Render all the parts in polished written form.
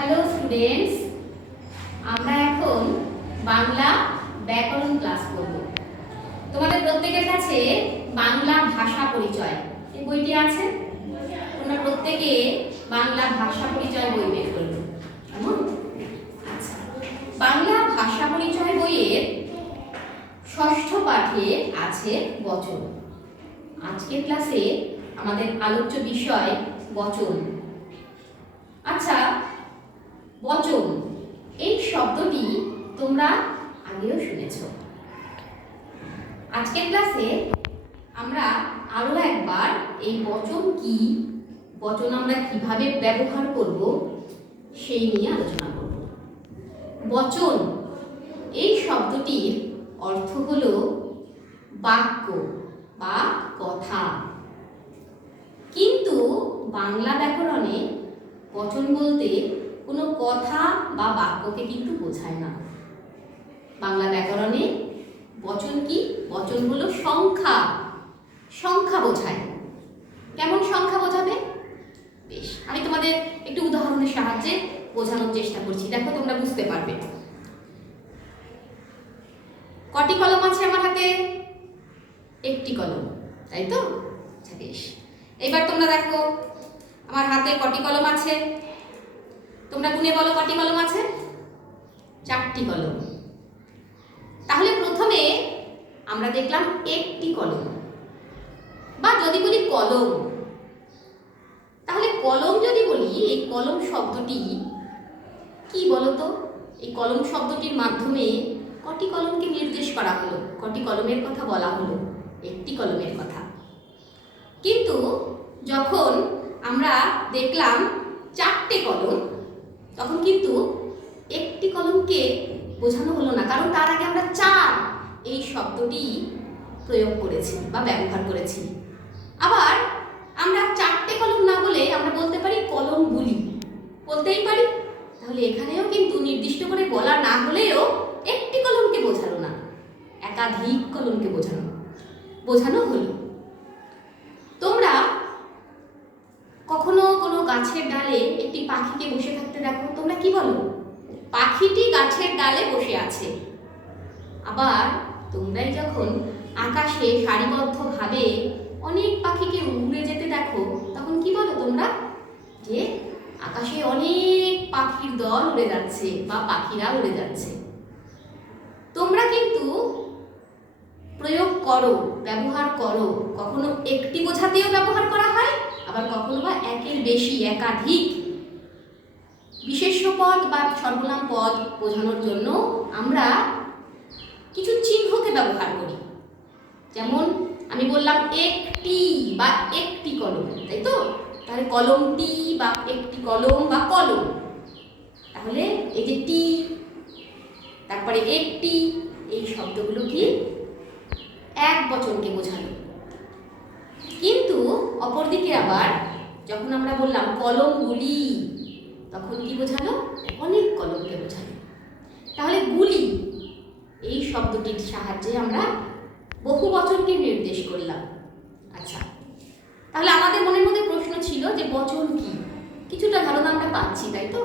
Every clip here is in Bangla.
হ্যালো স্টুডেন্টস, আমরা এখন বাংলা ব্যাকরণ ক্লাস করব। তোমাদের প্রত্যেকের কাছে বাংলা ভাষা পরিচয় এই বইটি আছে। তোমরা প্রত্যেকে বাংলা ভাষা পরিচয় বই বের করবে। আচ্ছা, বাংলা ভাষা পরিচয় বইয়ের ষষ্ঠ পাঠে আছে বচন। আজকের ক্লাসে আমাদের আলোচ্য বিষয় বচন। আচ্ছা, বচন এই শব্দটি তোমরা আগেও শুনেছ। আজকের ক্লাসে আমরা আরো একবার এই বচন কি, বচন আমরা কিভাবে ব্যবহার করব সেই নিয়ে আলোচনা করব। বচন এই শব্দটির অর্থ হলো বাক্য বা কথা, কিন্তু বাংলা ব্যাকরণে বচন বলতে কোনো কথা বা বাক্যকে কিন্তু বোঝায় না। বাংলা ব্যাকরণে বচন কি? বচন হলো সংখ্যা, সংখ্যা বোঝায়। কেমন সংখ্যা বোঝাবে? বেশ, আমি তোমাদের একটু উদাহরণের সাহায্যে বোঝানোর চেষ্টা করছি, দেখো তোমরা বুঝতে পারবে। কটি কলম আছে আমার হাতে? একটি কলম, তাই তো? আচ্ছা বেশ, এবার তোমরা দেখো আমার হাতে কটি কলম আছে। তোমরা গুনে বলো কটি কলম আছে? 4টি কলম। তাহলে প্রথমে আমরা দেখলাম একটি কলম, বা যদি বলি কলম, তাহলে কলম যদি বলি, এই কলম শব্দটি কি বলতো? এই কলম শব্দটির মাধ্যমে কটি কলমকে নির্দেশ করা হলো, কটি কলমের কথা বলা হলো? একটি কলমের কথা। কিন্তু যখন আমরা দেখলাম 4টে কলম, তখন কিন্তু একটি কলমকে বোঝানো হলো না, কারণ তার আগে আমরা 4 এই শব্দটি প্রয়োগ করেছি বা ব্যবহার করেছি। আবার আমরা 4টে কলম না বলে আমরা বলতে পারি কলমগুলি, বলতেই পারি। তাহলে এখানেও কিন্তু নির্দিষ্ট করে বলা না হলেও একটি কলমকে বোঝালো না, একাধিক কলমকে বোঝানো হলো। তোমরা কখনো কোনো গাছের ডালে একটি পাখিকে বসে থাকতে দেখো, তোমরা কি বলো? পাখিটি গাছের ডালে বসে আছে। আবার তোমরাই যখন আকাশে সারিবদ্ধভাবে অনেক পাখিকে উড়ে যেতে দেখো, তখন কি বলো তোমরা? যে আকাশে অনেক পাখির দল উড়ে যাচ্ছে বা পাখিরা উড়ে যাচ্ছে। তোমরা কিন্তু প্রয়োগ করো, ব্যবহার করো, কখনো একটি বোঝাতেও ব্যবহার করা হয়, আবার কখনো বা একের বেশি, একাধিক বিশেষ্য পদ বা সর্বনাম পদ বোঝানোর জন্য আমরা কিছু চিহ্নকে ব্যবহার করি। যেমন আমি বললাম একটি বা একটি কলম, তাই তো? তাহলে কলমটি বা একটি কলম বা কলম, তাহলে এই যে টি, তারপরে একটি, এই শব্দগুলো কি? এক বচনকে বোঝালো। কিন্তু অপরদিকে আবার যখন আমরা বললাম কলমগুলি, তখন কি বোঝালো? অনেক কলমকে বোঝালো। তাহলে গুলি এই শব্দটির সাহায্যে আমরা বহু বচনকে নির্দেশ করলাম। আচ্ছা, তাহলে আমাদের মনের মধ্যে প্রশ্ন ছিল যে বচন কি? কিছুটা ধারণা আমরা পাচ্ছি, তাই তো?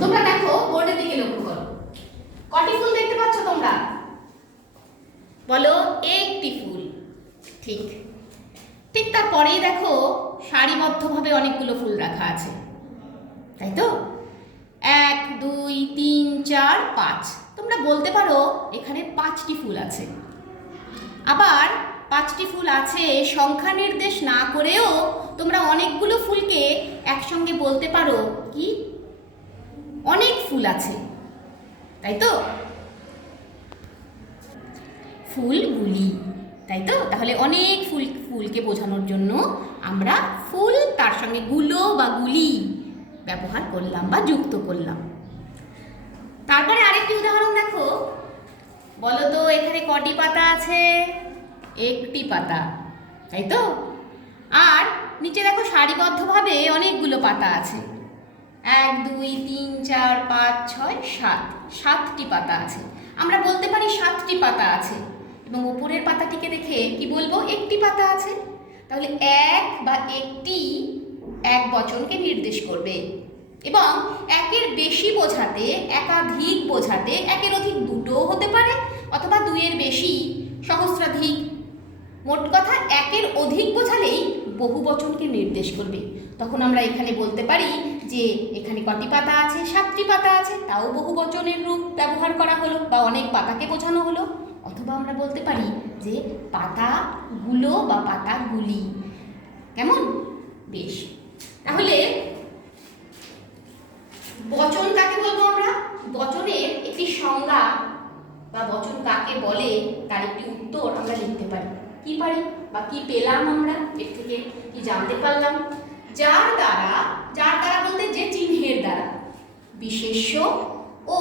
তোমরা দেখো বোর্ডের দিকে লক্ষ্য করো, কটি ফুল দেখতে পাচ্ছ তোমরা? বলো একটি ফুল। ঠিক ঠিক তারপরেই দেখো সারিবদ্ধভাবে অনেকগুলো ফুল রাখা আছে, তাই তো? 1 2 3 4 5। তোমরা বলতে পারো এখানে 5টি ফুল আছে। আবার 5টি ফুল আছে সংখ্যা নির্দেশ না করেও তোমরা অনেকগুলো ফুলকে একসঙ্গে বলতে পারো কি? অনেক ফুল আছে, তাই তো? ফুলগুলি, তাই তো? তাহলে অনেক ফুলকে বোঝানোর জন্য আমরা ফুল তার সঙ্গে গুলো বা গুলি ব্যবহার করলাম বা যুক্ত করলাম। তারপরে আরেকটি উদাহরণ দেখো, বলো তো এখানে কটি পাতা আছে? একটি পাতা, তাই তো? আর নিচে দেখো সারিবদ্ধভাবে অনেকগুলো পাতা আছে, 1 2 3 4 5 6 7, 7টি পাতা আছে। আমরা বলতে পারি 7টি পাতা আছে, এবং উপরের পাতাটিকে দেখে কি বলবো? একটি পাতা আছে। তাহলে এক বা একটি এক বচনকে নির্দেশ করবে, এবং একের বেশি বোঝাতে, একাধিক বোঝাতে একের অধিক দুটোও হতে পারে, অথবা দুইয়ের বেশি, সহস্রাধিক। মোট কথা একের অধিক বোঝালেই বহুবচনকে নির্দেশ করবে। তখন আমরা এখানে বলতে পারি যে এখানে কটি পাতা আছে, 7টি পাতা আছে, তাও বহুবচনের রূপ ব্যবহার করা হলো, বা অনেক পাতাকে বোঝানো হলো। অথবা আমরা বলতে পারি যে পাতাগুলো বা পাতাগুলি। কেমন? বেশ, তাহলে বচন কাকে বলবো আমরা? বচনের একটি সংজ্ঞা বা বচন কাকে বলে তার একটি উত্তর আমরা লিখতে পারি। কি পারি বা কি পেলাম আমরা এর থেকে, কি জানতে পারলাম? যার দ্বারা বলতে যে চিহ্নের দ্বারা বিশেষ্য ও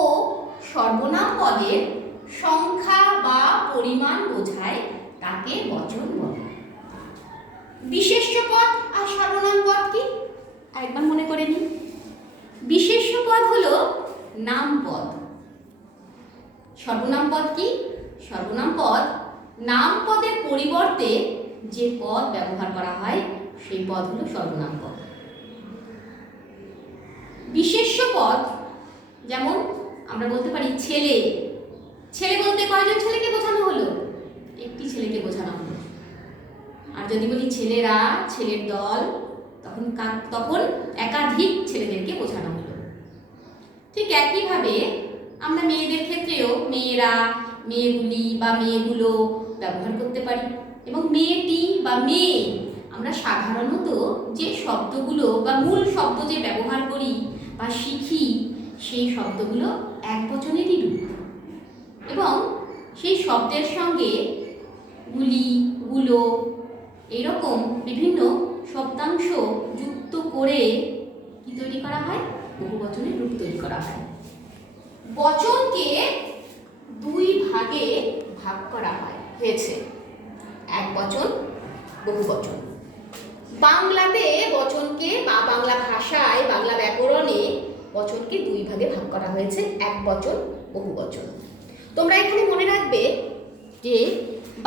সর্বনাম পদের সংখ্যা বা পরিমাণ বোঝায় তাকে বচন বলে। বিশেষ্য পদ আর সর্বনাম পদ কি আরেকবার মনে করে নিই। বিশেষ্য পদ হলো নাম পদ। সর্বনাম পদ কি? সর্বনাম পদ নাম পদের পরিবর্তে যে পদ ব্যবহার করা হয় সেই পদ হলো সর্বনাম পদ। বিশেষ্য পদ যেমন আমরা বলতে পারি ছেলে। ছেলে বলতে কয়জন ছেলেকে বোঝানো হলো? একটি ছেলেকে বোঝানো হলো। আর যদি বলি ছেলেরা, ছেলের দল, তখন একাধিক ছেলেদেরকে বোঝানো হলো। ঠিক একইভাবে আমরা মেয়েদের ক্ষেত্রেও মেয়েরা, মেয়েগুলি বা মেয়েগুলো ব্যবহার করতে পারি। এবং মেয়েটি বা মেয়ে আমরা সাধারণত যে শব্দগুলো বা মূল শব্দ যে ব্যবহার করি বা শিখি সেই শব্দগুলো একবচনেরই রূপ, এবং সেই শব্দের সঙ্গে গুলি, গুলো এইরকম বিভিন্ন শব্দাংশ যুক্ত করে কি তৈরি করা হয়? বহুবচনের রূপ তৈরি করা হয়। বচনকে দুই ভাগে ভাগ করা হয়েছে, এক বচন, বহু বচন। বাংলাতে বচনকে বা বাংলা ভাষায়, বাংলা ব্যাকরণে বচনকে দুই ভাগে ভাগ করা হয়েছে, এক বচন, বহু বচন। তোমরা এখানে মনে রাখবে যে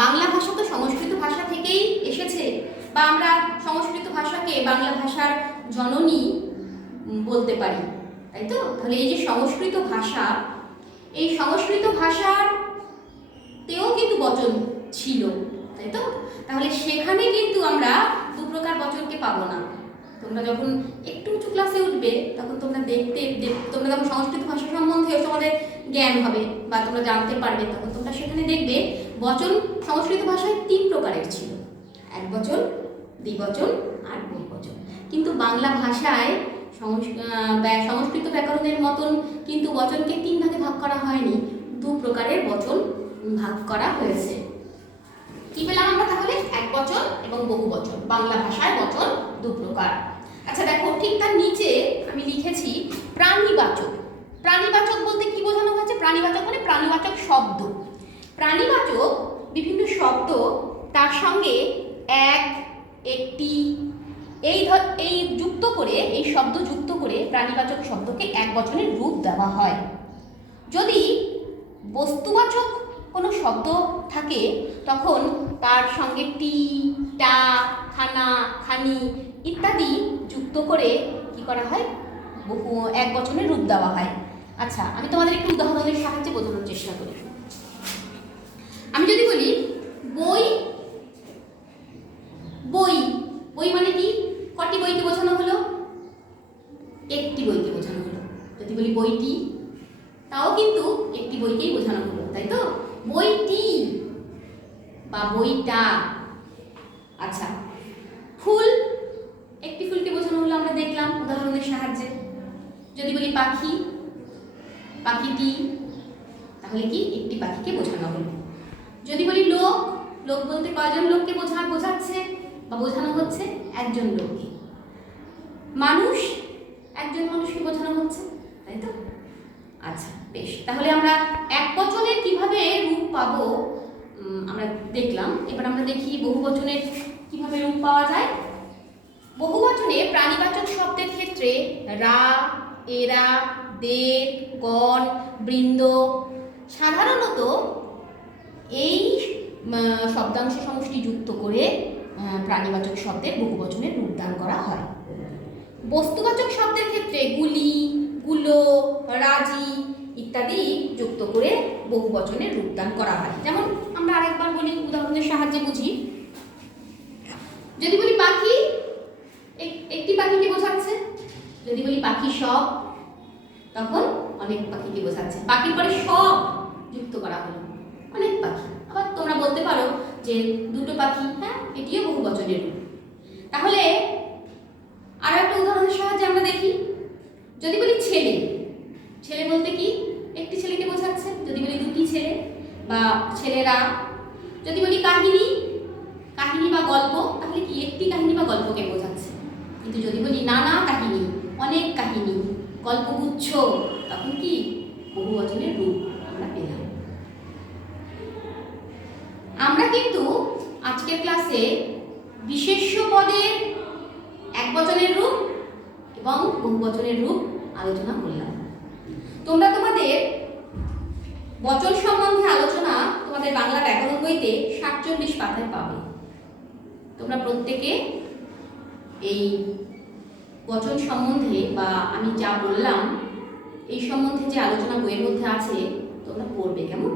বাংলা ভাষা তো সংস্কৃত ভাষা থেকেই এসেছে, বা আমরা সংস্কৃত ভাষাকে বাংলা ভাষার জননী বলতে পারি, তাই তো? তাহলে এই যে সংস্কৃত ভাষা, এই সংস্কৃত ভাষাতেও কিন্তু বচন ছিল, তাই তো? তাহলে সেখানে কিন্তু আমরা দু প্রকার বচনকে পাবো না। তোমরা যখন একটু উঁচু ক্লাসে উঠবে তখন তোমরা তোমরা যখন সংস্কৃত ভাষা সম্বন্ধে তোমাদের জ্ঞান হবে বা তোমরা জানতে পারবে, তখন তোমরা সেখানে দেখবে বচন সংস্কৃত ভাষায় 3 প্রকারের ছিল, একবচন, দ্বিবচন আর বহুবচন। কিন্তু বাংলা ভাষায় সংস্কৃত ব্যাকরণের মতন কিন্তু বচনকে 3 ভাগে ভাগ করা হয়নি, 2 প্রকারের বচন ভাগ করা হয়েছে। কি পেলাম আমরা তাহলে? এক বচন এবং বহু বচন। বাংলা ভাষায় বচন 2 প্রকার। আচ্ছা দেখো, ঠিক তার নিচে আমি লিখেছি প্রাণীবাচক। প্রাণীবাচক বলতে কি বোঝানো হয়েছে? প্রাণীবাচক মানে প্রাণীবাচক শব্দ। প্রাণীবাচক বিভিন্ন শব্দ, তার সঙ্গে এক, একটি, এই যুক্ত করে, এই শব্দ যুক্ত করে প্রাণীবাচক শব্দকে এক বচনের রূপ দেওয়া হয়। যদি বস্তুবাচক কোনো শব্দ থাকে তখন তার সঙ্গে টি, টা, খানা, খানি ইত্যাদি যুক্ত করে কি করা হয়? এক বচনের রূপ দেওয়া হয়। আচ্ছা, আমি তোমাদের একটু উদাহরণের সাহায্যে বোঝানোর চেষ্টা করি। আমি যদি বলি বই, বই, বই মানে কি? কটি বইকে বোঝানো হলো? একটি বইকে বোঝানো হলো। যদি বলি বইটি, তাও কিন্তু একটি বইকেই বোঝানো হলো, তাই তো? বইটি বা বইটা। আচ্ছা, ফুল, একটি ফুলকে বোঝানো হলো, আমরা দেখলাম উদাহরণের সাহায্যে। যদি বলি পাখি, পাখিটি, তাহলে কি? একটি পাখিকে বোঝানো হলো। যদি বলি লোক, লোক বলতে কয়জন লোককে বোঝাচ্ছে বা বোঝানো হচ্ছে? একজন লোককে। মানুষ, একজন মানুষকে বোঝানো হচ্ছে, তাই তো? আচ্ছা বেশ, তাহলে আমরা এক বচনের কিভাবে রূপ পাবো আমরা দেখলাম। এবার আমরা দেখি বহুবচনের কিভাবে রূপ পাওয়া যায়। বহুবচনে প্রাণীবাচক শব্দের ক্ষেত্রে রা, এরা, দের, গণ, বৃন্দ সাধারণত এই শব্দাংশ সমষ্টি যুক্ত করে প্রাণীবাচক শব্দের বহুবচনের রূপদান করা হয়। বস্তুবাচক শব্দের ক্ষেত্রে গুলি, করে বহু বচনের রূপদান করা হয়। যেমন আমরা আরেকবার বলি, উদাহরণের সাহায্যে বুঝি। যদি বলি পাখি, একটি পাখিকে বোঝাচ্ছে। যদি বলি পাখি সব, তখন অনেক পাখিকে বোঝাচ্ছে। পাখির পরে সব যুক্ত করা হলো, অনেক পাখি। আবার তোমরা বলতে পারো যে দুটো পাখি, হ্যাঁ, এটিও বহু বচনের রূপ। তাহলে আরো একটা উদাহরণের সাহায্যে আমরা দেখি। যদি বলি ছেলে, ছেলে বলতে কি একটি ছেলেকে বোঝাচ্ছে। যদি বলি দুটি ছেলে বা ছেলেরা। যদি বলি কাহিনী, কাহিনী বা গল্প, তাহলে কি একটি কাহিনী বা গল্পকে বোঝাচ্ছে। কিন্তু যদি বলি নানা কাহিনী, অনেক কাহিনী, গল্পগুচ্ছ, তখন কি বহু বচনের রূপ আমরা পেলাম। আমরা কিন্তু আজকের ক্লাসে বিশেষ্য পদের একবচনের রূপ এবং বহু বচনের রূপ আলোচনা করলাম। তোমরা তোমাদের বচন সম্বন্ধে আলোচনা তোমাদের বাংলা ব্যাকরণ বইতে 47 পাতায় পাবে। তোমরা প্রত্যেকে এই বচন সম্বন্ধে বা আমি যা বললাম এই সম্বন্ধে যে আলোচনা বইয়ের মধ্যে আছে তোমরা পড়বে, কেমন?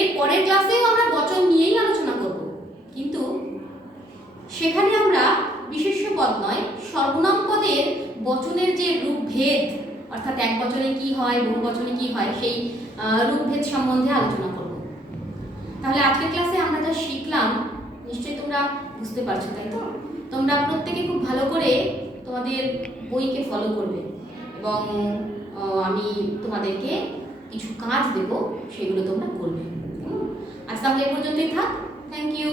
এর পরের ক্লাসেও আমরা বচন নিয়েই আলোচনা করব, কিন্তু সেখানে আমরা বিশেষ্য পদ নয়, সর্বনাম পদের বচনের যে রূপভেদ, অর্থাৎ এক বচনে কি হয়, বহু বচনে কি হয়, সেই রূপভেদ সম্বন্ধে আলোচনা করব। তাহলে আজকের ক্লাসে আমরা যা শিখলাম নিশ্চয়ই তোমরা বুঝতে পারছো, তাই তো? তোমরা প্রত্যেকে খুব ভালো করে তোমাদের বইকে ফলো করবে এবং আমি তোমাদেরকে কিছু কাজ দেব, সেগুলো তোমরা করবে। আজ তাহলে এ পর্যন্তই থাক। Thank you.